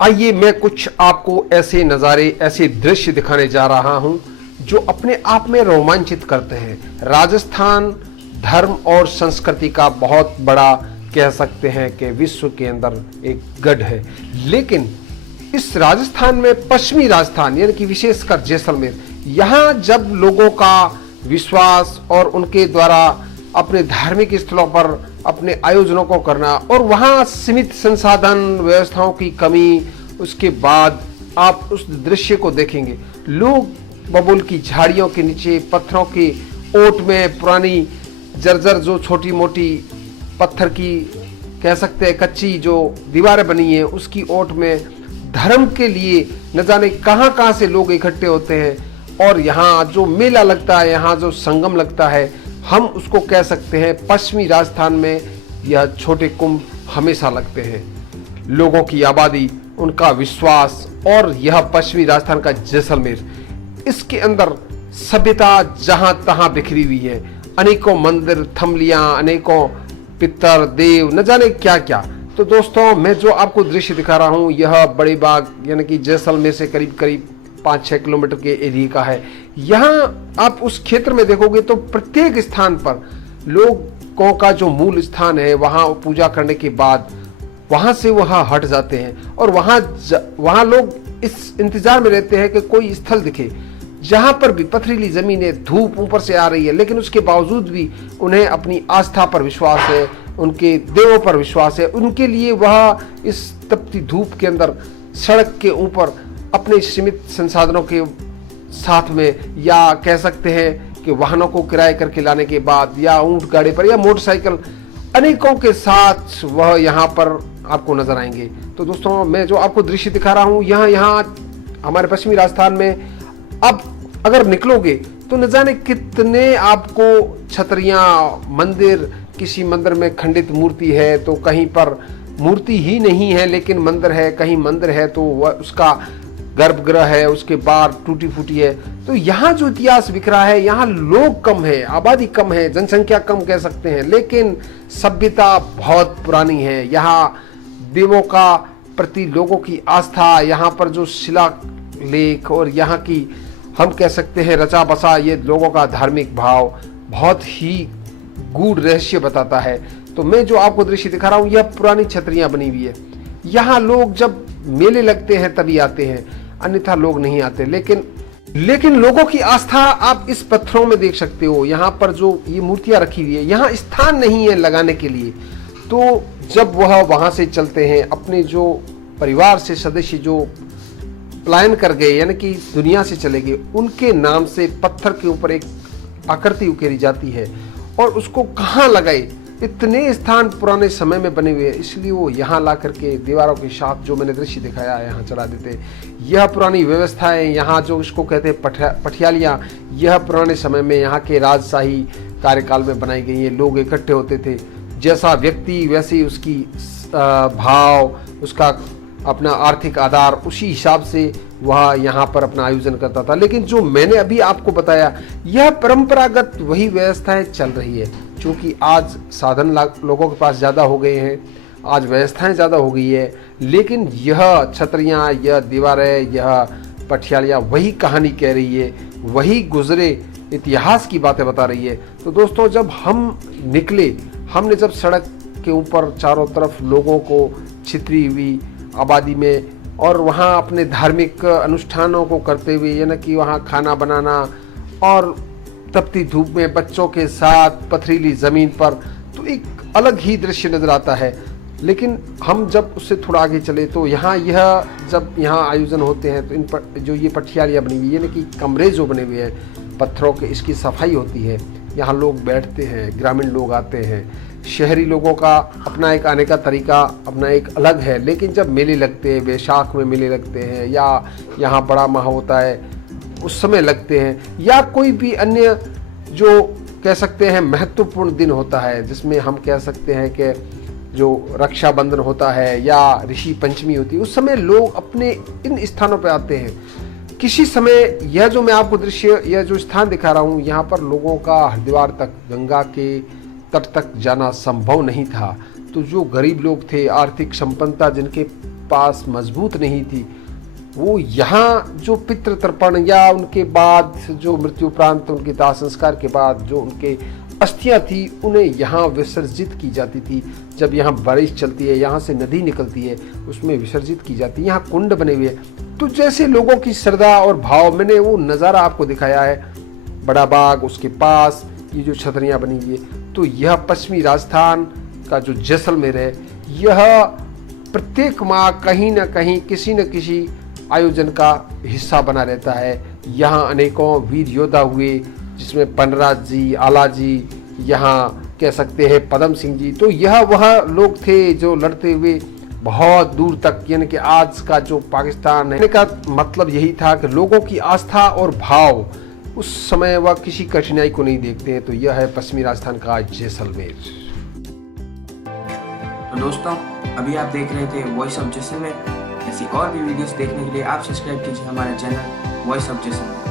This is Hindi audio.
आइए मैं कुछ आपको ऐसे नज़ारे, ऐसे दृश्य दिखाने जा रहा हूं जो अपने आप में रोमांचित करते हैं। राजस्थान धर्म और संस्कृति का बहुत बड़ा, कह सकते हैं कि विश्व के अंदर एक गढ़ है। लेकिन इस राजस्थान में, पश्चिमी राजस्थान यानी कि विशेषकर जैसलमेर, यहाँ जब लोगों का विश्वास और उनके द्वारा अपने धार्मिक स्थलों पर अपने आयोजनों को करना और वहाँ सीमित संसाधन व्यवस्थाओं की कमी, उसके बाद आप उस दृश्य को देखेंगे। लोग बबूल की झाड़ियों के नीचे, पत्थरों के ओट में, पुरानी जर्जर जो छोटी मोटी पत्थर की, कह सकते हैं कच्ची जो दीवारें बनी है, उसकी ओट में धर्म के लिए न जाने कहाँ से लोग इकट्ठे होते हैं। और यहाँ जो मेला लगता है, यहाँ जो संगम लगता है, हम उसको कह सकते हैं पश्चिमी राजस्थान में यह छोटे कुंभ हमेशा लगते हैं। लोगों की आबादी, उनका विश्वास और यह पश्चिमी राजस्थान का जैसलमेर, इसके अंदर सभ्यता जहां तहां बिखरी हुई है। अनेकों मंदिर, थमलियां, अनेकों पितर देव, न जाने क्या क्या। तो दोस्तों, मैं जो आपको दृश्य दिखा रहा हूं, यह बड़े बाग यानी कि जैसलमेर से करीब करीब 5-6 किलोमीटर के एरिया का है। यहाँ आप उस क्षेत्र में देखोगे तो प्रत्येक स्थान पर लोगों का जो मूल स्थान है, वहाँ पूजा करने के बाद वहाँ से वहाँ हट जाते हैं और वहाँ लोग इस इंतजार में रहते हैं कि कोई स्थल दिखे जहाँ पर भी पथरीली जमीन है, धूप ऊपर से आ रही है, लेकिन उसके बावजूद भी उन्हें अपनी आस्था पर विश्वास है, उनके देवों पर विश्वास है। उनके लिए वह इस तपती धूप के अंदर सड़क के ऊपर अपने सीमित संसाधनों के साथ में, या कह सकते हैं कि वाहनों को किराए करके लाने के बाद, या ऊंट गाड़ी पर या मोटरसाइकिल, अनेकों के साथ वह यहाँ पर आपको नजर आएंगे। तो दोस्तों, मैं जो आपको दृश्य दिखा रहा हूँ, यहाँ हमारे पश्चिमी राजस्थान में अब अगर निकलोगे तो न जाने कितने आपको छतरियाँ, मंदिर, किसी मंदिर में खंडित मूर्ति है तो कहीं पर मूर्ति ही नहीं है लेकिन मंदिर है, कहीं मंदिर है तो वह उसका गर्भगृह है, उसके बाहर टूटी फूटी है। तो यहाँ जो इतिहास बिखरा है, यहाँ लोग कम है, आबादी कम है, जनसंख्या कम कह सकते हैं, लेकिन सभ्यता बहुत पुरानी है। यहाँ देवों का प्रति लोगों की आस्था, यहाँ पर जो शिलालेख और यहाँ की हम कह सकते हैं रचा बसा ये लोगों का धार्मिक भाव बहुत ही गूढ़ रहस्य बताता है। तो मैं जो आपको दृश्य दिखा रहा हूँ, यह पुरानी छतरियाँ बनी हुई है। यहाँ लोग जब मेले लगते हैं तभी आते हैं, अन्यथा लोग नहीं आते। लेकिन लोगों की आस्था आप इस पत्थरों में देख सकते हो। यहाँ पर जो ये मूर्तियां रखी हुई है, यहाँ स्थान नहीं है लगाने के लिए। तो जब वह वहां से चलते हैं, अपने जो परिवार से सदस्य जो पलायन कर गए यानी कि दुनिया से चले गए, उनके नाम से पत्थर के ऊपर एक आकृति उकेरी जाती है और उसको कहाँ लगाए। इतने स्थान पुराने समय में बने हुए हैं, इसलिए वो यहाँ ला करके दीवारों के साथ जो मैंने दृश्य दिखाया है यहाँ चला देते। यह पुरानी व्यवस्थाएं, यहाँ जो इसको कहते हैं पठियालियाँ, यह पुराने समय में यहाँ के राजशाही कार्यकाल में बनाई गई है। लोग इकट्ठे होते थे, जैसा व्यक्ति वैसी उसकी भाव, उसका अपना आर्थिक आधार, उसी हिसाब से वह यहाँ पर अपना आयोजन करता था। लेकिन जो मैंने अभी आपको बताया, यह परंपरागत वही व्यवस्थाएं चल रही है। क्योंकि आज साधन लोगों के पास ज़्यादा हो गए हैं, आज व्यवस्थाएं ज़्यादा हो गई है, लेकिन यह छतरियाँ, यह दीवारें, यह पठियालियाँ वही कहानी कह रही है, वही गुजरे इतिहास की बातें बता रही है। तो दोस्तों, जब हम निकले, हमने जब सड़क के ऊपर चारों तरफ लोगों को छितरी हुई आबादी में और वहाँ अपने धार्मिक अनुष्ठानों को करते हुए, यानी कि वहाँ खाना बनाना और तपती धूप में बच्चों के साथ पथरीली ज़मीन पर, तो एक अलग ही दृश्य नज़र आता है। लेकिन हम जब उससे थोड़ा आगे चले तो यहाँ जब यहाँ आयोजन होते हैं तो इन पर जो ये पठियालियाँ बनी हुई, यानी कि कमरे जो बने हुए हैं पत्थरों के, इसकी सफाई होती है। यहाँ लोग बैठते हैं, ग्रामीण लोग आते हैं। शहरी लोगों का अपना एक आने का तरीका अपना एक अलग है, लेकिन जब मेले लगते हैं, वैशाख में मेले लगते हैं, या यहाँ बड़ा माह होता है उस समय लगते हैं, या कोई भी अन्य जो कह सकते हैं महत्वपूर्ण दिन होता है, जिसमें हम कह सकते हैं कि जो रक्षाबंधन होता है या ऋषि पंचमी होती है, उस समय लोग अपने इन स्थानों पर आते हैं। किसी समय यह जो मैं आपको दृश्य, यह जो स्थान दिखा रहा हूँ, यहाँ पर लोगों का हरिद्वार तक, गंगा के तट तक जाना संभव नहीं था। तो जो गरीब लोग थे, आर्थिक संपन्नता जिनके पास मजबूत नहीं थी, वो यहाँ जो पितृ तर्पण या उनके बाद जो मृत्यु उपरांत उनके दाह संस्कार के बाद जो उनके अस्थियां थी उन्हें यहाँ विसर्जित की जाती थी। जब यहाँ बारिश चलती है, यहाँ से नदी निकलती है, उसमें विसर्जित की जाती है। यहाँ कुंड बने हुए हैं। तो जैसे लोगों की श्रद्धा और भाव, मैंने वो नज़ारा आपको दिखाया है, बड़ा बाग, उसके पास ये जो छतरियाँ बनी हुई है। तो यह पश्चिमी राजस्थान का जो जैसलमेर है, यह प्रत्येक माह कहीं ना कहीं किसी न किसी आयोजन का हिस्सा बना रहता है। यहाँ अनेकों वीर योद्धा हुए, जिसमें पनराज जी, आला जी, यहाँ कह सकते हैं पदम सिंह जी। तो यह वह लोग थे जो लड़ते हुए बहुत दूर तक, यानी कि आज का जो पाकिस्तान है का मतलब यही था कि लोगों की आस्था और भाव उस समय वह किसी कठिनाई को नहीं देखते हैं। तो यह है पश्चिमी राजस्थान का जैसलमेर। तो दोस्तों, अभी आप देख रहे थे वॉइस ऑफ जैसलमेर। ऐसी और भी वीडियोस देखने के लिए आप सब्सक्राइब कीजिए हमारे चैनल वॉइस ऑफ जैसलमेर।